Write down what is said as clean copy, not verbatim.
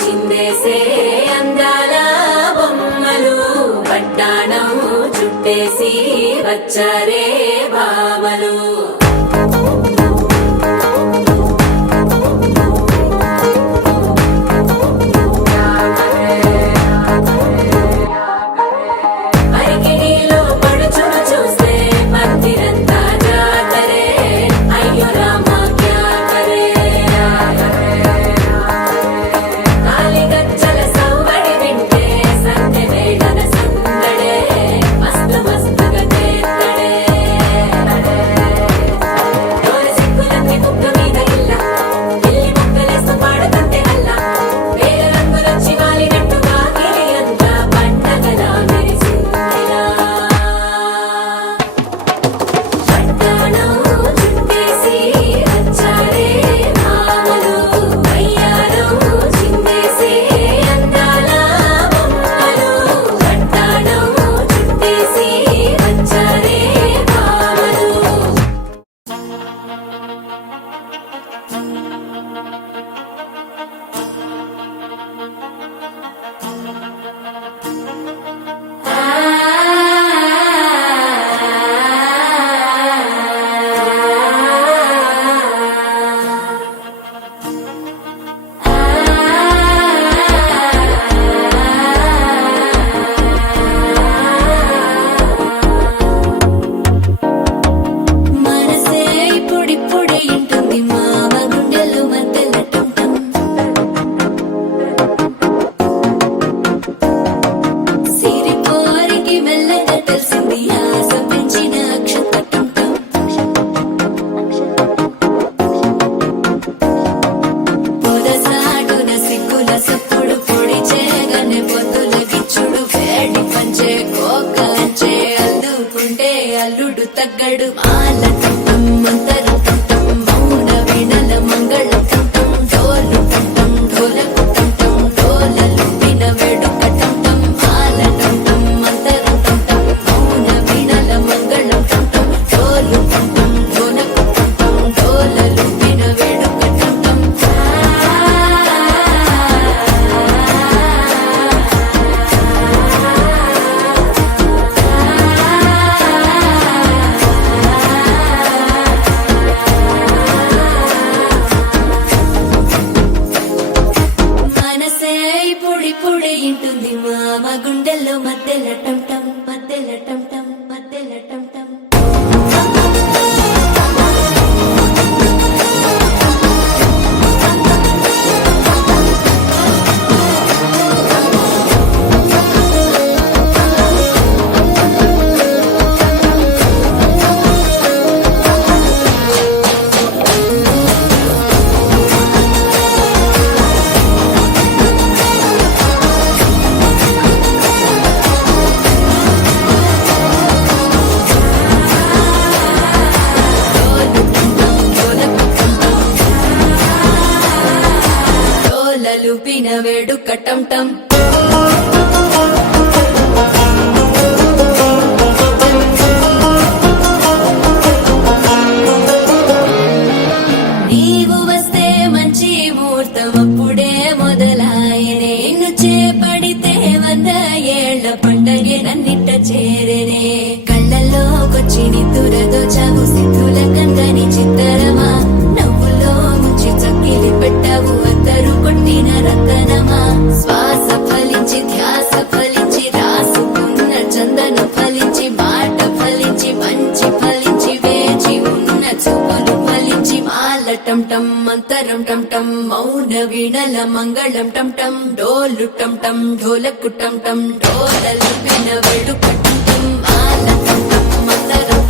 చిందేసే అందాల బొమ్మలు పట్టాణం చుట్టేసి వచ్చారే భామలు. అల్లుడు తగ్గడు మాల టం మంతరు టం మౌన వీణల మంగళ టం డోలు టం ఢోలకు టం డోలలు విన వేడుక టం మాల టం మంతరు టం మౌన వీణల మంగళ టం డోలు టం ఢోలకు టం డోలలు విన వేడుక టం ఇంటుంది మామ గుండెల్లో మధ్యల టం టం మధ్యల టం టం మధ్యల టం టం. లుపిన వేడుక టం టం నీవు వస్తే మంచి ముహూర్తం అప్పుడే మొదలాయనే నిన్ను చేపడితే 100 ఏళ్ల పండగే నన్నిట్ట చేరేనే కళ్ళల్లోకొచ్చి నిద్దురదో చావు సిద్ధుల కందని చిత్తరమా నవ్వులో ముంచి చక్కిలి పెట్టావు అందరూ కొట్టిన రతనమా శ్వాస ఫలించి ధ్యాస ఫలించి రాసుకున్న చందను ఫలించి మాట ఫలించి మంచి ఫలించి వేచి ఉన్న చూపులు ఫలించి మాల టం టం మంతరం టం టం మౌన వీణల మంగళం టం టం డోలు టం టం ఢోలకు టం టం డోలలు విన వేడుక టం టం మాల టం టం మంతరం